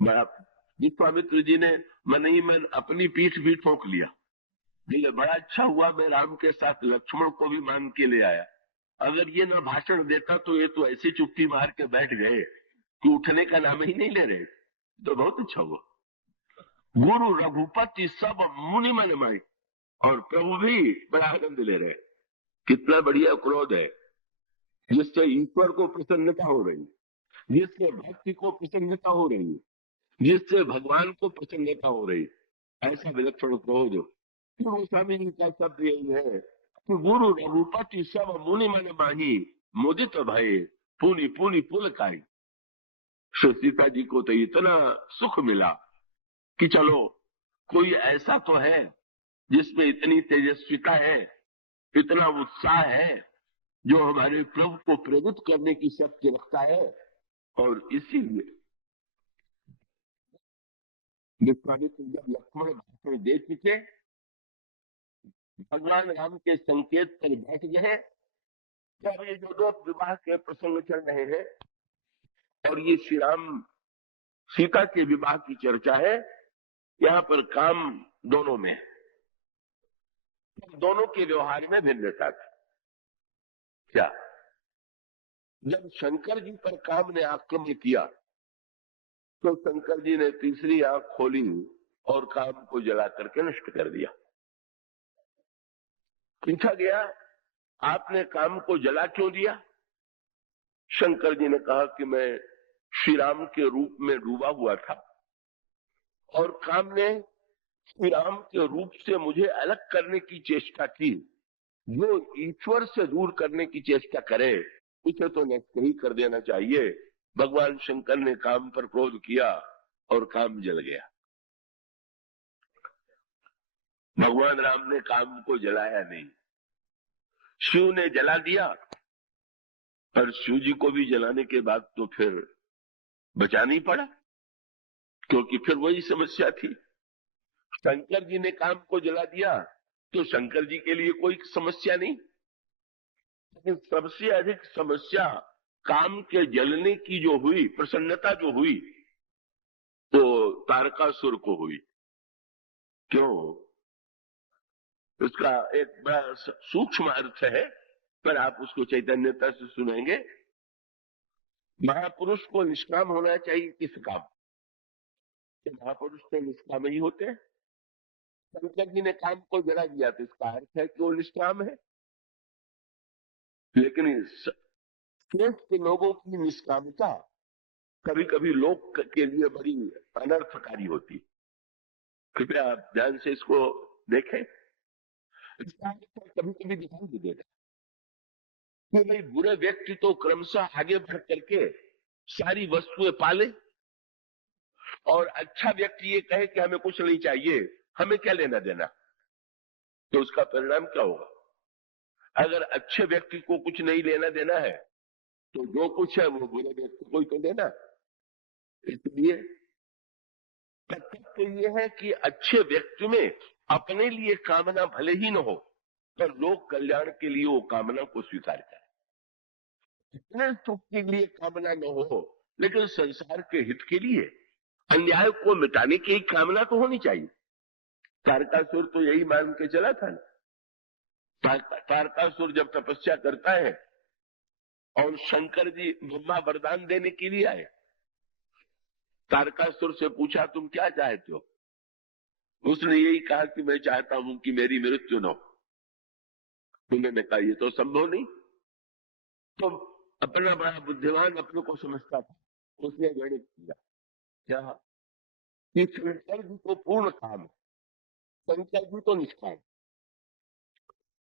बड़ा विश्वामित्र जी ने मन ही मन अपनी पीठ भी ठोक लिया। बोले बड़ा अच्छा हुआ मैं राम के साथ लक्ष्मण को भी मान के ले आया, अगर ये ना भाषण देता तो ये तो ऐसी चुप्पी मार के बैठ गए कि उठने का नाम ही नहीं ले रहे। तो बहुत अच्छा हुआ। गुरु रघुपति सब मुनि मन माई, और प्रभु भी बड़ा आनंद ले रहे। कितना बढ़िया क्रोध है, जिससे ईश्वर को प्रसन्नता हो रही, जिससे भक्ति को प्रसन्नता हो रही, जिससे भगवान को प्रसन्नता हो रही, ऐसा विलक्षण क्रोध। गोस्वामी जी का शब्द यही है कि गुरु रघुपति सब मुनि मन माही, मुदित भय पुनि पुनि पुल काई। श्री सीता जी को तो इतना सुख मिला कि चलो कोई ऐसा तो है जिसमें इतनी तेजस्विता है, इतना उत्साह है, जो हमारे प्रभु को प्रेरित करने की शक्ति रखता है। और इसीलिए विश्वामित्र जब लक्ष्मण भाषण दे चुके, भगवान राम के संकेत पर बैठ गए, जब ये जो दो विवाह के प्रसंग चल रहे हैं और ये श्री राम सीता के विवाह की चर्चा है, यहाँ पर काम दोनों में है। दोनों के व्यवहार में भिन्नता थी। क्या जब शंकर जी पर काम ने आक्रमण किया तो शंकर जी ने तीसरी आंख खोली और काम को जला करके नष्ट कर दिया। पूछा गया आपने काम को जला क्यों दिया? शंकर जी ने कहा कि मैं श्री राम के रूप में डूबा हुआ था और काम ने श्री राम के रूप से मुझे अलग करने की चेष्टा की। जो ईश्वर से दूर करने की चेष्टा करे उसे तो नष्ट ही कर देना चाहिए। भगवान शंकर ने काम पर क्रोध किया और काम जल गया। भगवान राम ने काम को जलाया नहीं, शिव ने जला दिया। और शिव जी को भी जलाने के बाद तो फिर बचा नहीं पड़ा, क्योंकि फिर वही समस्या थी। शंकर जी ने काम को जला दिया तो शंकर जी के लिए कोई समस्या नहीं, लेकिन सबसे अधिक समस्या काम के जलने की जो हुई, प्रसन्नता जो हुई, तो तारकासुर को हुई। क्यों? उसका एक बड़ा सूक्ष्म अर्थ है, पर आप उसको चैतन्यता से सुनेंगे। महापुरुष को निष्काम होना चाहिए किस काम? महापुरुष तो निष्काम ही होते हैं। शंकर जी ने काम को जला दिया तो इसका अर्थ है कि वो निष्काम है। लेकिन श्रेष्ठ लोगों की निष्कामता कभी कभी लोक के लिए बड़ी अनर्थकारी होती। कृपया आप ध्यान से इसको देखें। इसका कभी कभी दिखाई भी देगा कि भाई बुरे व्यक्ति तो क्रमशः आगे बढ़ करके सारी वस्तुएं पाले, और अच्छा व्यक्ति ये कहे कि हमें कुछ नहीं चाहिए, हमें क्या लेना देना, तो उसका परिणाम क्या होगा? अगर अच्छे व्यक्ति को कुछ नहीं लेना देना है तो जो कुछ है वो बुरे व्यक्ति को ही तो देना। इसलिए तथ्य ये है कि अच्छे व्यक्ति में अपने लिए कामना भले ही न हो, पर लोक कल्याण के लिए वो कामना को स्वीकार करे। इतने सुख के लिए कामना न हो, लेकिन संसार के हित के लिए, अन्याय को मिटाने की कामना तो होनी चाहिए। तारकासुर तो यही मान के चला था ना। तारकासुर जब तपस्या करता है और शंकर जी ब्रह्मा वरदान देने के लिए आए, तारकासुर से पूछा तुम क्या चाहते हो? उसने यही कहा कि मैं चाहता हूं कि मेरी मृत्यु न हो। उन्होंने कहा ये तो संभव नहीं। तो अपना बड़ा बुद्धिमान अपने को समझता था, उसने गणित किया क्या कि शंकर जी को पूर्ण काम है, शंकर जी तो निष्काम।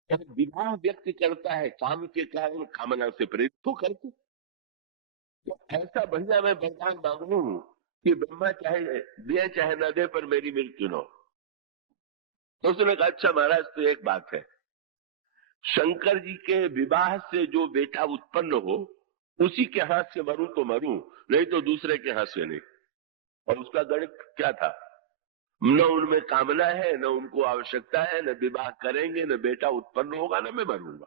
जब विवाह व्यक्ति करता है काम के कारण कामना से प्रेरित तो करके, तो ऐसा बढ़िया मैं वरदान मांगू कि ब्रह्मा चाहे दे चाहे न दे पर मेरी मृत्यु न हो। तो उसने कहा अच्छा महाराज, तो एक बात है, शंकर जी के विवाह से जो बेटा उत्पन्न हो उसी के हाथ से मरूं तो मरूं, नहीं तो दूसरे के हाथ से नहीं। और उसका गणित क्या था? न उनमें कामना है, न उनको आवश्यकता है, न विवाह करेंगे, न बेटा उत्पन्न होगा, न मैं मरूंगा।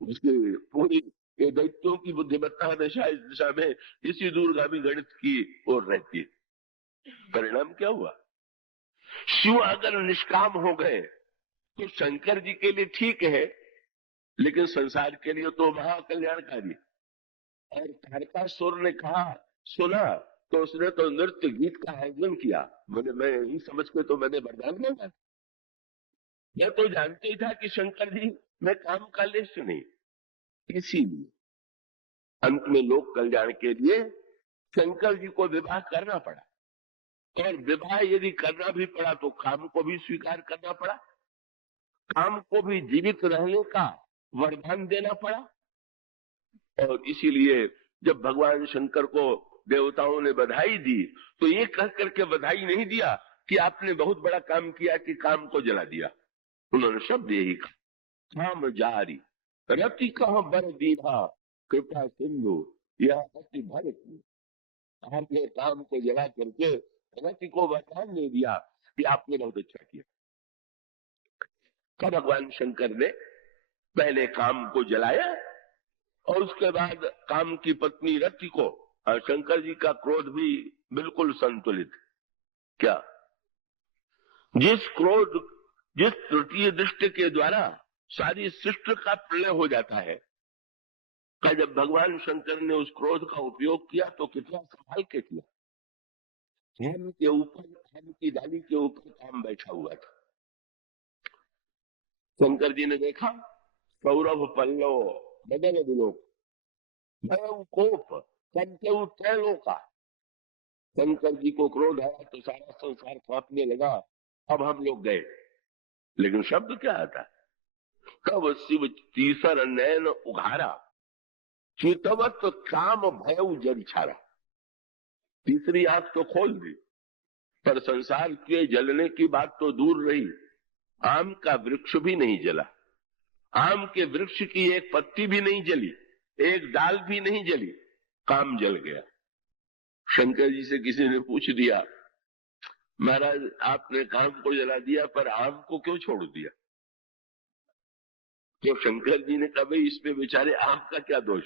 उसकी पूरी ये दैत्यों की बुद्धिमत्ता हमेशा इस दिशा में इसी दूरगामी गणित की ओर रहती है। परिणाम क्या हुआ? शिव अगर निष्काम हो गए तो शंकर जी के लिए ठीक है, लेकिन संसार के लिए तो महाकल्याणकारी। और तारकासुर ने कहा, सुना तो उसने तो नृत्य गीत का आयोजन किया। मैं यही समझ के तो मैंने वरदान मांगा। मैं तो जानते ही था कि शंकर जी में काम का लेश नहीं। इसीलिए अंत में लोक कल्याण के लिए शंकर जी को विवाह करना पड़ा, और विवाह यदि करना भी पड़ा तो काम को भी स्वीकार करना पड़ा, काम को भी जीवित रहने का वरदान देना पड़ा। और इसीलिए जब भगवान शंकर को देवताओं ने बधाई दी तो ये कह करके बधाई नहीं दिया कि आपने बहुत बड़ा काम किया कि काम को जला दिया। उन्होंने शब्द यही कहा, काम जारी रति कह बर दीधा कृपा सिंधु यह अति भर की। आपने काम को जला करके रति को वरदान दे दिया कि आपने बहुत अच्छा किया। तो भगवान शंकर ने पहले काम को जलाया और उसके बाद काम की पत्नी रति को। और शंकर जी का क्रोध भी बिल्कुल संतुलित। क्या? जिस क्रोध, जिस तृतीय दृष्टि के द्वारा सारी सृष्टि का प्रलय हो जाता है, का जब भगवान शंकर ने उस क्रोध का उपयोग किया तो कितना संभाल के किया। हेम के ऊपर, हेम की डाली के ऊपर काम बैठा हुआ था। शंकर जी ने देखा, सौरभ पल्लव बदन विलोक भयं कोप कंटेउ त्रैलोका। शंकर जी को क्रोध आया तो सारा संसार कांपने लगा, अब हम लोग गए। लेकिन शब्द क्या आता? कब शिव तीसर नैन उघारा चितवत काम भयउ जल छारा। तीसरी आंख तो खोल दी, पर संसार के जलने की बात तो दूर रही, आम का वृक्ष भी नहीं जला। आम के वृक्ष की एक पत्ती भी नहीं जली, एक डाल भी नहीं जली, काम जल गया। शंकर जी से किसी ने पूछ दिया, महाराज आपने काम को जला दिया पर आम को क्यों छोड़ दिया? तो शंकर जी ने कहा, भाई इसमें बेचारे आम का क्या दोष?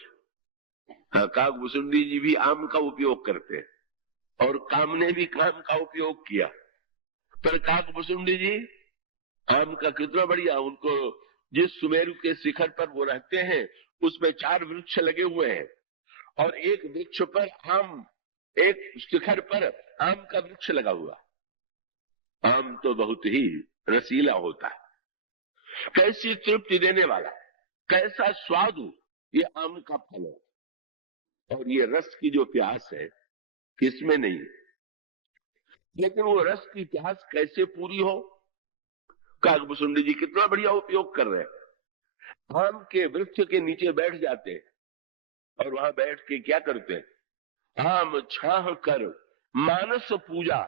काकभुसुंडी जी भी आम का उपयोग करते हैं और काम ने भी काम का उपयोग किया, पर काकभुसुंडी जी आम का कितना बढ़िया। उनको जिस सुमेरु के शिखर पर वो रहते हैं उसमें 4 वृक्ष लगे हुए हैं और एक वृक्ष पर आम, एक शिखर पर आम का वृक्ष लगा हुआ। आम तो बहुत ही रसीला होता है, कैसी तृप्ति देने वाला, कैसा स्वादु ये आम का फल है। और ये रस की जो प्यास है किसमें नहीं, लेकिन वो रस की प्यास कैसे पूरी हो? काकभुसुंडी जी कितना बढ़िया उपयोग कर रहे हैं। आम के वृक्ष के नीचे बैठ जाते हैं और वहां बैठ के क्या करते हैं? आम छाह कर मानस पूजा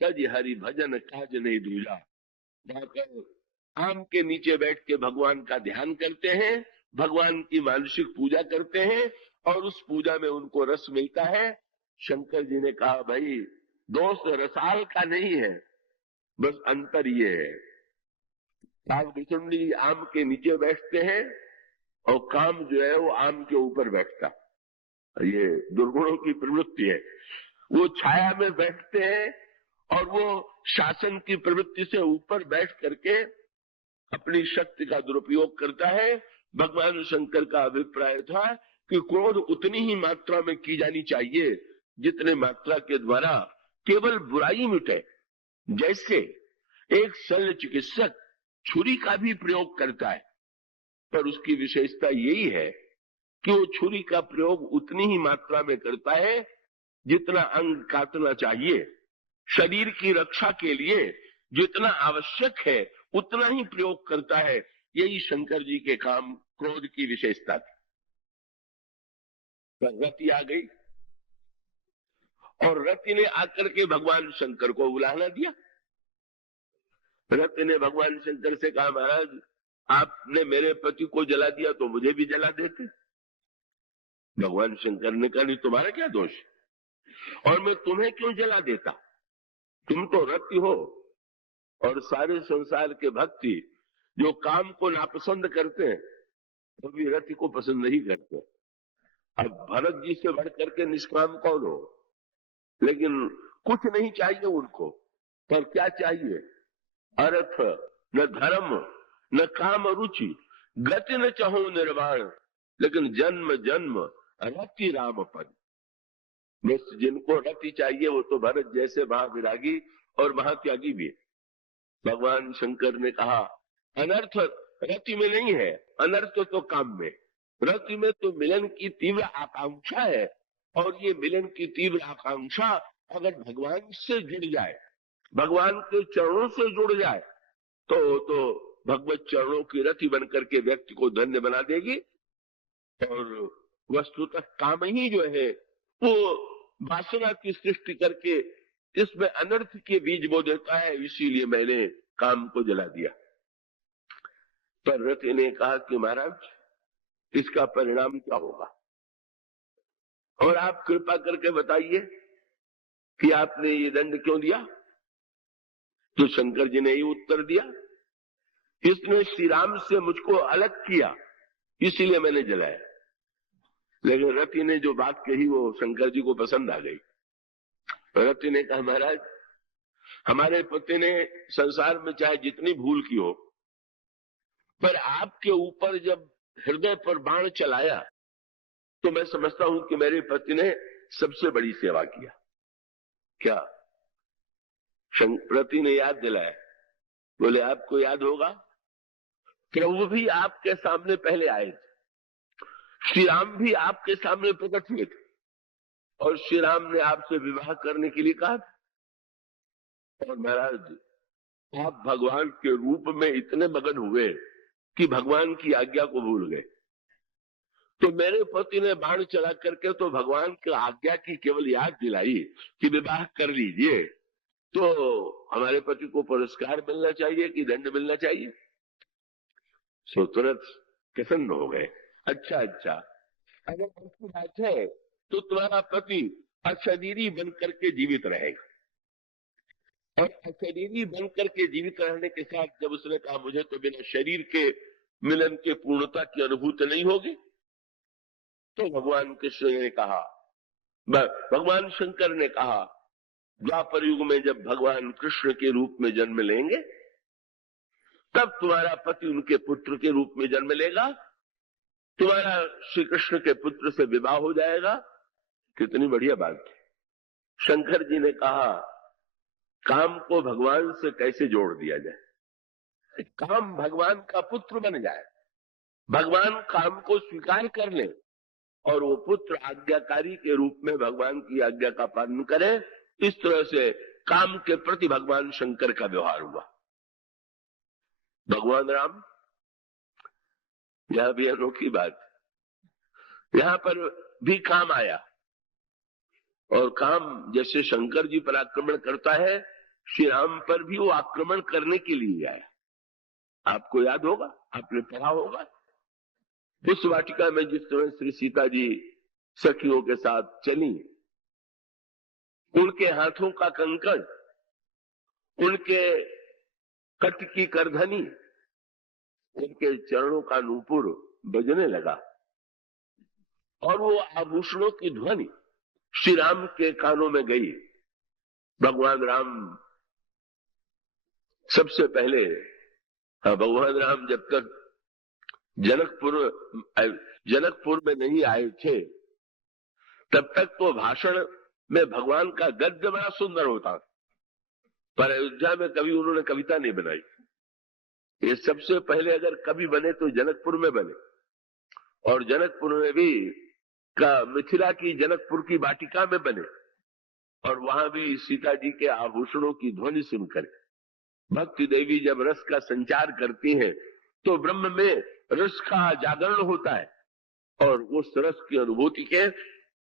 तज हरि भजन काज नहीं दूजा। आम के नीचे बैठ के भगवान का ध्यान करते हैं, भगवान की मानसिक पूजा करते हैं और उस पूजा में उनको रस मिलता है। शंकर जी ने कहा, भाई दोष रसाल का नहीं है, बस अंतर ये है, काकभुसुंडी आम के नीचे बैठते हैं और काम जो है वो आम के ऊपर बैठता। ये दुर्गुणों की प्रवृत्ति है। वो छाया में बैठते हैं और वो शासन की प्रवृत्ति से ऊपर बैठ करके अपनी शक्ति का दुरुपयोग करता है। भगवान शंकर का अभिप्राय था कि क्रोध उतनी ही मात्रा में की जानी चाहिए जितने मात्रा के द्वारा केवल बुराई मिटे। जैसे एक शल्य चिकित्सक छुरी का भी प्रयोग करता है, पर उसकी विशेषता यही है कि वो छुरी का प्रयोग उतनी ही मात्रा में करता है जितना अंग काटना चाहिए। शरीर की रक्षा के लिए जितना आवश्यक है उतना ही प्रयोग करता है। यही शंकर जी के काम क्रोध की विशेषता थी। रति आ गई और रति ने आकर के भगवान शंकर को बुलाना दिया। रति ने भगवान शंकर से कहा, महाराज आपने मेरे पति को जला दिया तो मुझे भी जला देते। भगवान शंकर ने कहा, नहीं तुम्हारा क्या दोष और मैं तुम्हें क्यों जला देता? तुम तो रति हो और सारे संसार के भक्ति जो काम को नापसंद करते हैं वो भी रति को पसंद नहीं करते। अब भरत जी से बढ़ करके निष्काम कौन हो? लेकिन कुछ नहीं चाहिए उनको, पर क्या चाहिए? अर्थ न धर्म न काम रुचि, गति न चाहो निर्वाण, लेकिन जन्म जन्म रति राम पद। बस जिनको रति चाहिए वो तो भरत जैसे महाविरागी और महात्यागी भी है। भगवान शंकर ने कहा अनर्थ रति में नहीं है, अनर्थ तो काम में। रति में तो मिलन की तीव्र आकांक्षा है, और ये मिलन की तीव्र आकांक्षा अगर भगवान से जुड़ जाए, भगवान के चरणों से जुड़ जाए, तो भगवत चरणों की रति बनकर के व्यक्ति को धन्य बना देगी। और वस्तुतः काम ही जो है वो वासना की सृष्टि करके इसमें अनर्थ के बीज बो देता है, इसीलिए मैंने काम को जला दिया। पर रति ने कहा कि महाराज इसका परिणाम क्या होगा, और आप कृपा करके बताइए कि आपने ये दंड क्यों दिया? तो शंकर जी ने ही उत्तर दिया, इसने श्री राम से मुझको अलग किया, इसीलिए मैंने जलाया। लेकिन रति ने जो बात कही वो शंकर जी को पसंद आ गई। रति ने कहा महाराज हमारे पति ने संसार में चाहे जितनी भूल की हो, पर आपके ऊपर जब हृदय पर बाण चलाया तो मैं समझता हूं कि मेरे पति ने सबसे बड़ी सेवा किया। क्या? रति ने याद दिलाया, बोले आपको याद होगा प्रभु भी आपके सामने पहले आए थे, श्री राम भी आपके सामने प्रकट हुए थे, और श्री राम ने आपसे विवाह करने के लिए कहा था। और महाराज आप भगवान के रूप में इतने मगन हुए कि भगवान की आज्ञा को भूल गए। तो मेरे पति ने बाण चला करके तो भगवान की आज्ञा की केवल याद दिलाई कि विवाह कर लीजिए, तो हमारे पति को पुरस्कार मिलना चाहिए कि दंड मिलना चाहिए? सो तुरंत प्रसन्न हो गए। अच्छा अगर ऐसी बात है तो तुम्हारा पति अशरीरी बन करके जीवित रहेगा। और अशरीरी बन करके जीवित रहने के साथ जब उसने कहा मुझे तो बिना शरीर के मिलन के पूर्णता की अनुभूति नहीं होगी, तो भगवान कृष्ण ने कहा, भगवान शंकर ने कहा द्वापर युग में जब भगवान कृष्ण के रूप में जन्म लेंगे तब तुम्हारा पति उनके पुत्र के रूप में जन्म लेगा, तुम्हारा श्री कृष्ण के पुत्र से विवाह हो जाएगा। कितनी बढ़िया बात है। शंकर जी ने कहा काम को भगवान से कैसे जोड़ दिया जाए, काम भगवान का पुत्र बन जाए, भगवान काम को स्वीकार कर ले और वो पुत्र आज्ञाकारी के रूप में भगवान की आज्ञा का पालन करे। इस तरह से काम के प्रति भगवान शंकर का व्यवहार हुआ। भगवान राम, यह भी अनोखी बात, यहां पर भी काम आया, और काम जैसे शंकर जी पर आक्रमण करता है, श्री राम पर भी वो आक्रमण करने के लिए आया। आपको याद होगा, आपने पढ़ा होगा, उस वाटिका में जिस तरह श्री सीता जी सखियों के साथ चली, उनके हाथों का कंकण, उनके कट की करधनी, उनके चरणों का नूपुर बजने लगा, और वो आभूषणों की ध्वनि श्री राम के कानों में गई। भगवान राम सबसे पहले, भगवान राम जब तक जनकपुर में नहीं आए थे तब तक तो भाषण में भगवान का गद्य बड़ा सुंदर होता, पर अयोध्या में कभी उन्होंने कविता नहीं बनाई। ये सबसे पहले अगर कवि बने तो जनकपुर में बने, और जनकपुर में भी मिथिला की जनकपुर की वाटिका में बने, और वहां भी सीता जी के आभूषणों की ध्वनि सुनकर भक्ति देवी जब रस का संचार करती है तो ब्रह्म में रस का जागरण होता है, और उस रस की अनुभूति के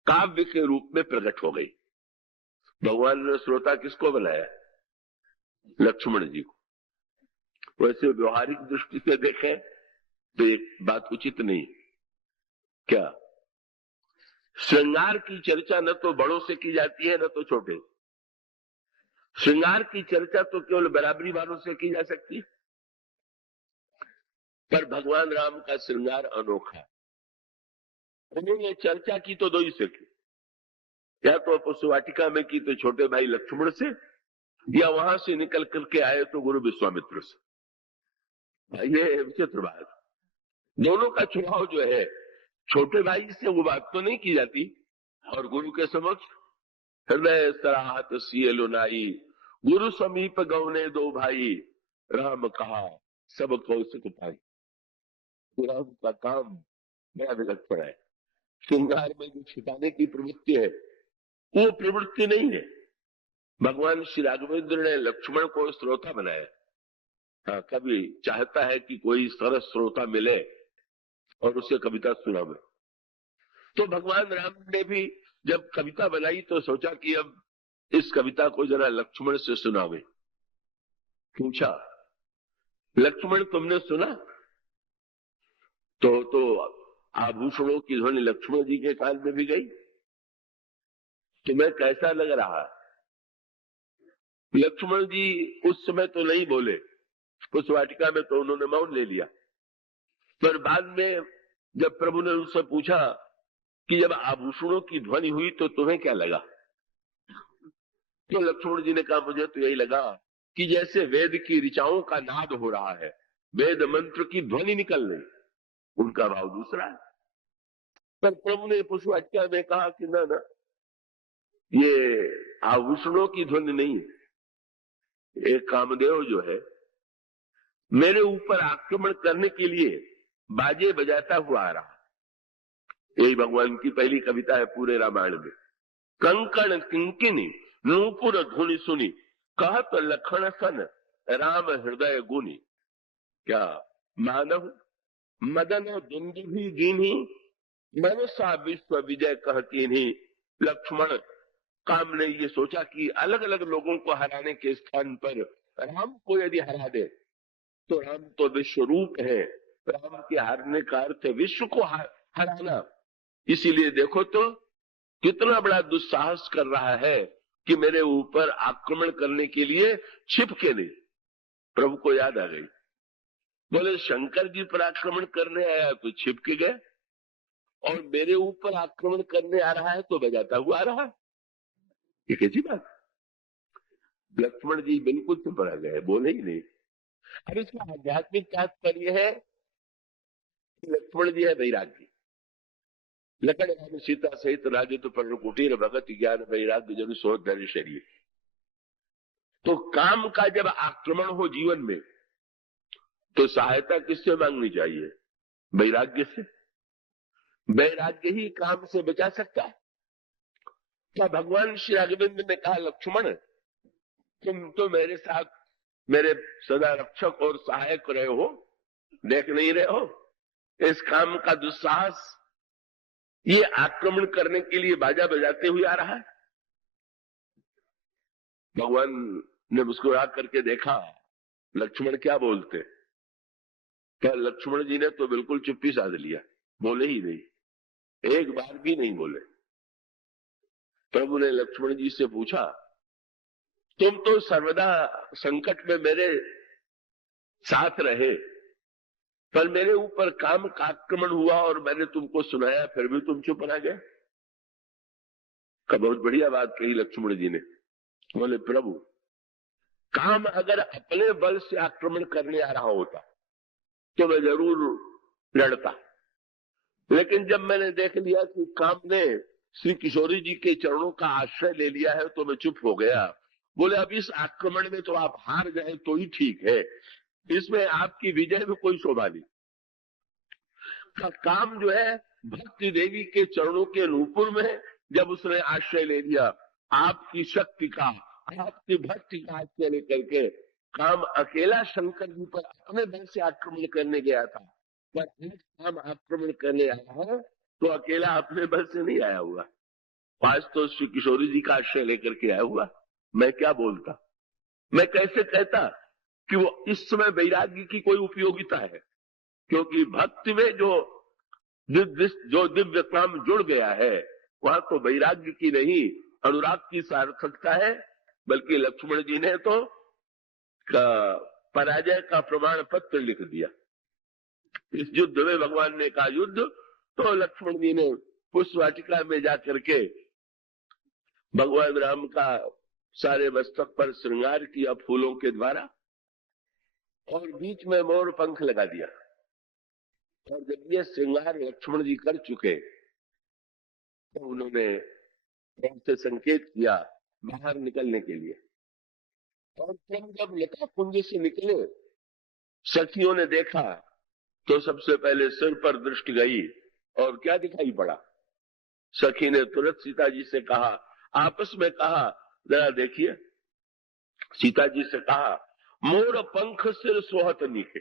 काव्य के रूप में प्रकट हो गई। भगवान ने श्रोता किसको बनाया? लक्ष्मण जी को। वैसे व्यवहारिक दृष्टि से देखें तो एक बात उचित नहीं। क्या? श्रृंगार की चर्चा न तो बड़ों से की जाती है न तो छोटे। श्रृंगार की चर्चा तो केवल बराबरी वालों से की जा सकती है, पर भगवान राम का श्रृंगार अनोखा, उन्होंने चर्चा की तो दो ही से की, या तो पशु वाटिका में की तो छोटे भाई लक्ष्मण से, या वहां से निकल करके आए तो गुरु विश्वामित्र से। ये विचित्र बात, दोनों का चुनाव जो है छोटे भाई से वो बात तो नहीं की जाती, और गुरु के समक्ष हृदय सराहत सिय लुनाई, गुरु समीप गौने दो भाई, राम कहा सब कौशिक पाई। राम का काम बड़ा विगत पड़ा है, श्रृंगार में जो छिपाने की प्रवृत्ति है वो प्रवृत्ति नहीं है। भगवान श्री राघवेंद्र ने लक्ष्मण को श्रोता बनाया। हाँ, कभी चाहता है कि कोई सरस श्रोता मिले और उसे कविता सुनावे, तो भगवान राम ने भी जब कविता बनाई तो सोचा कि अब इस कविता को जरा लक्ष्मण से सुनावे। पूछा, लक्ष्मण तुमने सुना? तो आभूषणों की ध्वनि लक्ष्मण जी के कान में भी गई। तुम्हें कैसा लग रहा? लक्ष्मण जी उस समय तो नहीं बोले, उस वाटिका में तो उन्होंने मौन ले लिया, पर बाद में जब प्रभु ने उनसे पूछा कि जब आभूषणों की ध्वनि हुई तो तुम्हें क्या लगा, तो लक्ष्मण जी ने कहा मुझे तो यही लगा कि जैसे वेद की ऋचाओं का नाद हो रहा है, वेद मंत्र की ध्वनि निकल रही। उनका भाव दूसरा है। पर प्रभु ने पशु वाटिका में कहा कि ना ना, ये आभूषणों की ध्वनि नहीं है, एक कामदेव जो है मेरे ऊपर आक्रमण करने के लिए बाजे बजाता हुआ आ रहा। यही भगवान की पहली कविता है पूरे रामायण में। कंकण किंकिनी नूपुर धुनि सुनी, कहत लखन सन राम हृदय गुनी। क्या मानव मदन दुंदुभि गिनी, मनसा विश्व विजय कहती नहीं। लक्ष्मण काम ने ये सोचा कि अलग अलग लोगों को हराने के स्थान पर राम को यदि हरा दे तो राम तो विश्व रूप है, राम के हारने का अर्थ है विश्व को हराना। इसीलिए देखो तो कितना बड़ा दुस्साहस कर रहा है कि मेरे ऊपर आक्रमण करने के लिए छिप के नहीं। प्रभु को याद आ गई, बोले शंकर जी पर आक्रमण करने आया तो छिप के गए, और मेरे ऊपर आक्रमण करने आ रहा है तो बजाता हुआ आ रहा है। ये कैसी बात? लक्ष्मण जी बिल्कुल चुप रह गए, बोले ही नहीं। अब इसका आध्यात्मिक तात्पर्य है कि लक्ष्मण जी है वैराग्य। लखन राम सीता सहित राजे तो पर कुटीर भगत ज्ञान वैराग्य जन सो धैर्य शरीर। तो काम का जब आक्रमण हो जीवन में तो सहायता किससे मांगनी चाहिए? वैराग्य से। वैराग्य ही काम से बचा सकता है। क्या भगवान श्री राघवेंद्र ने कहा लक्ष्मण तुम तो मेरे साथ मेरे सदा रक्षक और सहायक रहे हो, देख नहीं रहे हो इस काम का दुस्साहस ये आक्रमण करने के लिए बाजा बजाते हुए आ रहा है। भगवान ने मुस्कुरा करके देखा लक्ष्मण क्या बोलते, क्या लक्ष्मण जी ने तो बिल्कुल चुप्पी साध लिया, बोले ही नहीं, एक बार भी नहीं बोले। प्रभु ने लक्ष्मण जी से पूछा तुम तो सर्वदा संकट में मेरे साथ रहे, पर मेरे ऊपर काम का आक्रमण हुआ और मैंने तुमको सुनाया फिर भी तुम चुप रह गए। का बहुत बढ़िया बात कही लक्ष्मण जी ने। बोले प्रभु काम अगर अपने बल से आक्रमण करने आ रहा होता तो मैं जरूर लड़ता, लेकिन जब मैंने देख लिया कि काम ने श्री किशोरी जी के चरणों का आश्रय ले लिया है तो मैं चुप हो गया। बोले अब इस आक्रमण में तो आप हार गए तो ही ठीक है, इसमें आपकी विजय में कोई शोभा नहीं। का काम जो है भक्ति देवी के चरणों के नूपुर में जब उसने आश्रय ले लिया, आपकी शक्ति का आपकी भक्ति का आश्रय लेकर के काम अकेला शंकर जी पर अपने बल से आक्रमण करने गया था, पर आज काम आक्रमण करने आया है तो अकेला अपने बल से नहीं आया हुआ, आज तो श्री किशोरी जी का आश्रय लेकर के आया हुआ। मैं क्या बोलता, मैं कैसे कहता कि वो इस समय वैराग्य की कोई उपयोगिता है, क्योंकि भक्ति में जो दिव्य काम जुड़ गया है वहां तो वैराग्य की नहीं अनुराग की सार्थकता है। बल्कि लक्ष्मण जी ने तो पराजय का प्रमाण पत्र लिख दिया। इस युद्ध में भगवान ने कहा युद्ध, तो लक्ष्मण जी ने पुष्प वाटिका में जाकर के भगवान राम का सारे मस्तक पर श्रृंगार किया फूलों के द्वारा और बीच में मोर पंख लगा दिया। और जब ये श्रृंगार लक्ष्मण जी कर चुके तो उन्होंने उनसे संकेत किया बाहर निकलने के लिए। और तुम जब लता कुंज से निकले सखियों ने देखा तो सबसे पहले सिर पर दृष्टि गई और क्या दिखाई पड़ा। सखी ने तुरंत सीता जी से कहा, आपस में कहा, जरा देखिए। सीता जी से कहा, मोर पंख सिर सोहत नीके,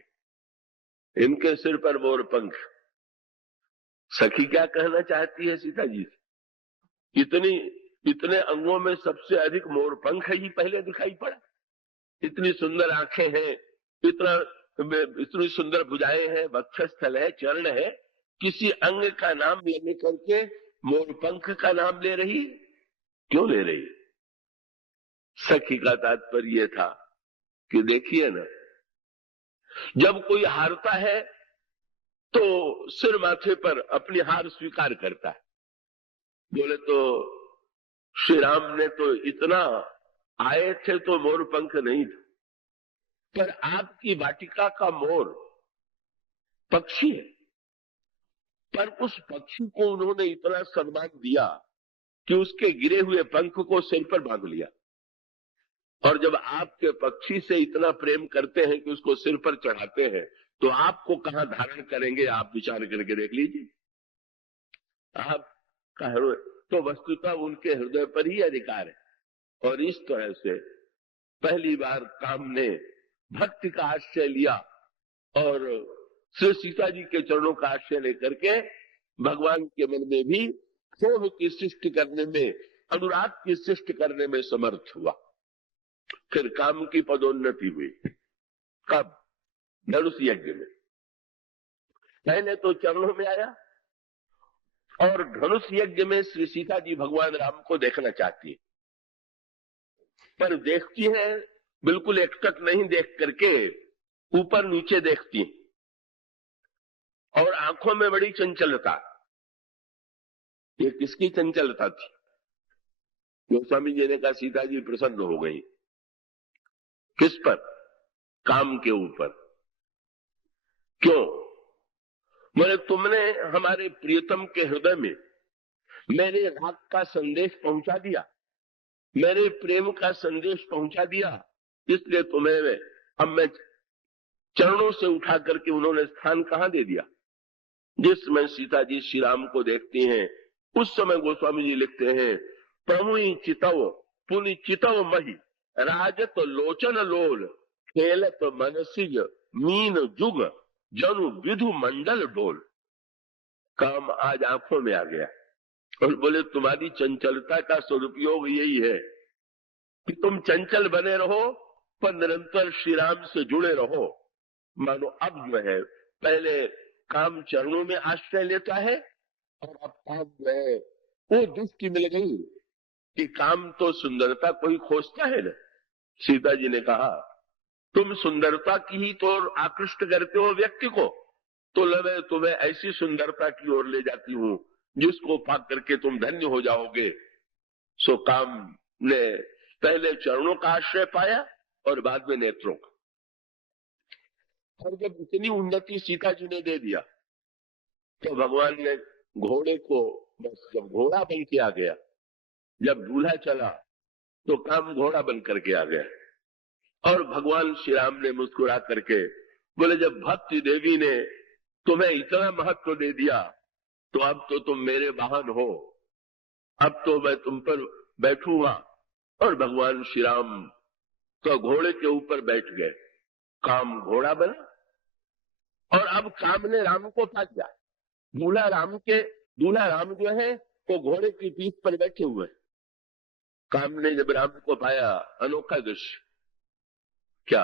इनके सिर पर मोर पंख। सखी क्या कहना चाहती है सीता जी से? इतने अंगों में सबसे अधिक मोर पंख ही पहले दिखाई पड़ा। इतनी सुंदर आंखें हैं, इतनी सुंदर भुजाएं हैं, वक्षस्थल है, चरण है, किसी अंग का नाम लेने करके मोर पंख का नाम ले रही? क्यों ले रही? सखी का तात्पर्य था कि देखिए ना, जब कोई हारता है तो सिर माथे पर अपनी हार स्वीकार करता है। बोले तो श्री राम ने तो इतना आए थे तो मोर पंख नहीं थे, पर आपकी वाटिका का मोर पक्षी है, पर उस पक्षी को उन्होंने इतना सम्मान दिया कि उसके गिरे हुए पंख को सिर पर बांध लिया। और जब आपके पक्षी से इतना प्रेम करते हैं कि उसको सिर पर चढ़ाते हैं तो आपको कहां धारण करेंगे? आप विचार करके देख लीजिए। आप तो वस्तुतः उनके हृदय पर ही अधिकार है। और इस तरह से पहली बार काम ने भक्ति का आश्रय लिया और श्री सीता जी के चरणों का आश्रय लेकर के भगवान के मन में भी क्षोभ की सृष्टि करने में, अनुराग की सृष्टि करने में समर्थ हुआ। फिर काम की पदोन्नति हुई। कब? धनुष यज्ञ में। पहले तो चरणों में आया और धनुष यज्ञ में श्री सीता जी भगवान राम को देखना चाहती है, पर देखती है बिल्कुल एकटक नहीं देख करके ऊपर नीचे देखती है और आंखों में बड़ी चंचलता। ये किसकी चंचलता थी? गोस्वामी जी ने कहा सीता जी प्रसन्न हो गई। किस पर? काम के ऊपर। क्यों? बोले तुमने हमारे प्रियतम के हृदय में मेरे राग का संदेश पहुंचा दिया, मेरे प्रेम का संदेश पहुंचा दिया, इसलिए तुम्हें अब मैं चरणों से उठा करके उन्होंने स्थान कहां दे दिया? जिस समय सीता जी श्री राम को देखती हैं उस समय गोस्वामी जी लिखते हैं, प्रमुई चितव पुनि चितव मही राजत लोचन लोल खेलत मनसिज मीन जुग जनु विधु मंडल डोल। काम आज आंखों में आ गया। और बोले तुम्हारी चंचलता का सदुपयोग यही है कि तुम चंचल बने रहो पर निरंतर श्री राम से जुड़े रहो। मानो अब जो है, पहले काम चरणों में आश्रय लेता है और अब काम जो है वो दृष्टि मिल गई कि काम तो सुंदरता कोई खोजता है ना। सीता जी ने कहा तुम सुंदरता की ही तो आकृष्ट करते हो व्यक्ति को, तो मैं तुम्हें ऐसी सुंदरता की ओर ले जाती हूं जिसको पा करके तुम धन्य हो जाओगे। सो काम ने पहले चरणों का आश्रय पाया और बाद में नेत्रों का। और जब इतनी उन्नति सीता जी ने दे दिया तो भगवान ने घोड़े को, बस जब घोड़ा बन के आ गया, जब दूल्हा चला तो काम घोड़ा बन करके आ गया। और भगवान श्री राम ने मुस्कुरा करके बोले जब भक्ति देवी ने तुम्हें इतना महत्व दे दिया तो अब तो तुम मेरे वाहन हो, अब तो मैं तुम पर बैठूंगा। और भगवान श्री राम तो घोड़े के ऊपर बैठ गए, काम घोड़ा बना और अब काम ने राम को पा दिया। दूल्हा राम जो है वो घोड़े की पीठ पर बैठे हुए। काम ने जब राम को पाया, अनोखा दृश्य क्या,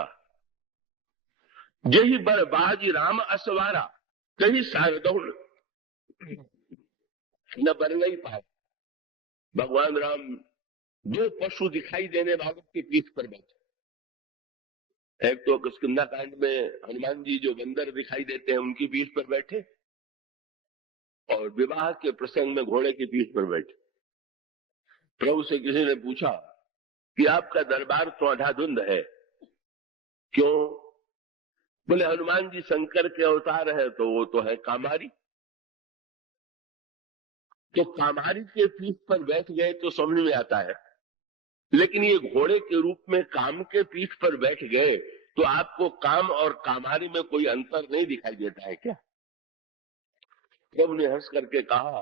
यही बरबाजी राम असवारा कहीं सारदौल न बर नहीं पाए। भगवान राम दो पशु दिखाई देने वालों की पीठ पर बैठे। एक तो किष्किंधा कांड में हनुमान जी जो बंदर दिखाई देते हैं उनकी पीठ पर बैठे, और विवाह के प्रसंग में घोड़े की पीठ पर बैठे। प्रभु से किसी ने पूछा कि आपका दरबार तो अंधाधुंध है, क्यों? बोले हनुमान जी शंकर के अवतार है, तो वो तो है कामारी। तो कामारी के पीठ पर बैठ गए तो समझ में आता है, लेकिन ये घोड़े के रूप में काम के पीठ पर बैठ गए तो आपको काम और कामारी में कोई अंतर नहीं दिखाई देता है क्या? प्रभु ने हंस करके कहा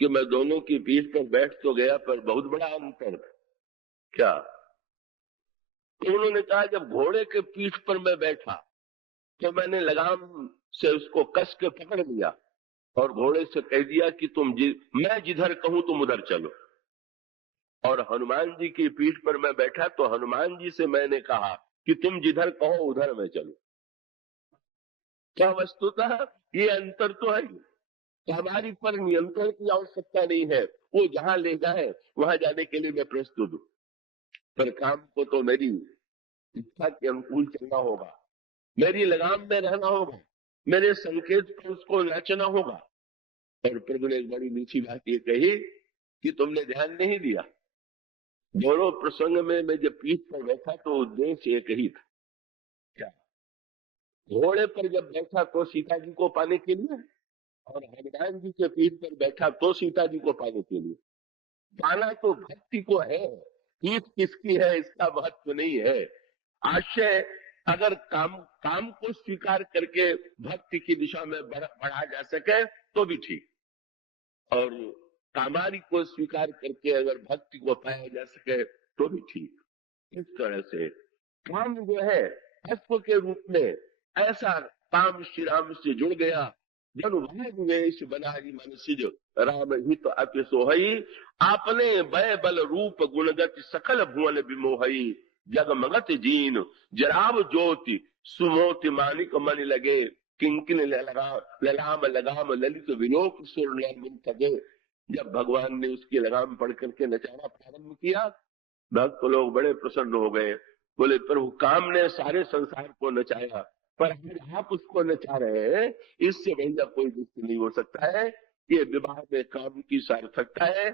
कि मैं दोनों की पीठ पर बैठ तो गया, पर बहुत बड़ा अंतर है। क्या? तो उन्होंने कहा जब घोड़े के पीठ पर मैं बैठा तो मैंने लगाम से उसको कस के पकड़ लिया और घोड़े से कह दिया कि मैं जिधर कहूं तुम उधर चलो। और हनुमान जी की पीठ पर मैं बैठा तो हनुमान जी से मैंने कहा कि तुम जिधर कहो उधर मैं चलूं। क्या वस्तुतः ये अंतर तो है, हमारी पर नियंत्रण की आवश्यकता नहीं है, वो जहां ले जाए वहां जाने के लिए मैं प्रस्तुत हूं, पर काम को तो मेरी इच्छा के अनुकूल चलना होगा, मेरी लगाम में रहना होगा, मेरे संकेत पर उसको नाचना होगा। और प्रभु ने एक बड़ी मीठी बात ये कही कि तुमने ध्यान नहीं दिया, दोनों प्रसंग में मैं जब पीठ पर बैठा तो उद्देश्य एक ही था। क्या? घोड़े पर जब बैठा तो सीता जी को पाने के लिए, और हनुमान जी के पीठ पर बैठा तो सीता जी को पाने के लिए। पाना तो भक्ति को है, पीठ किसकी है इसका महत्व नहीं है। आशय अगर काम को स्वीकार करके भक्ति की दिशा में बढ़ा जा सके तो भी ठीक, और कामारी को स्वीकार करके अगर भक्ति को पाया जा सके तो भी ठीक। इस तरह से काम जो है अश्व के रूप में, ऐसा काम श्री राम से जुड़ गया। जन भाग वेश बनारी मनुष्य राम हित अति सोहई, आपने भय बल रूप गुणगति सकल भुवन विमोहई, जगमगत जीन जराव ज्योति सुमोति मानिक मन लगे, किंकिन ललाम लगाम ललित विलोक सुर निर्मिन तगे। जब भगवान ने उसकी लगाम पढ़ करके नचाना प्रारंभ किया, भक्त लोग बड़े प्रसन्न हो गए। बोले प्रभु काम ने सारे संसार को नचाया, पर आप उसको नचा रहे हैं, इससे बढ़िया कोई दृष्टि नहीं हो सकता है। ये विवाह में काम की सार्थकता है।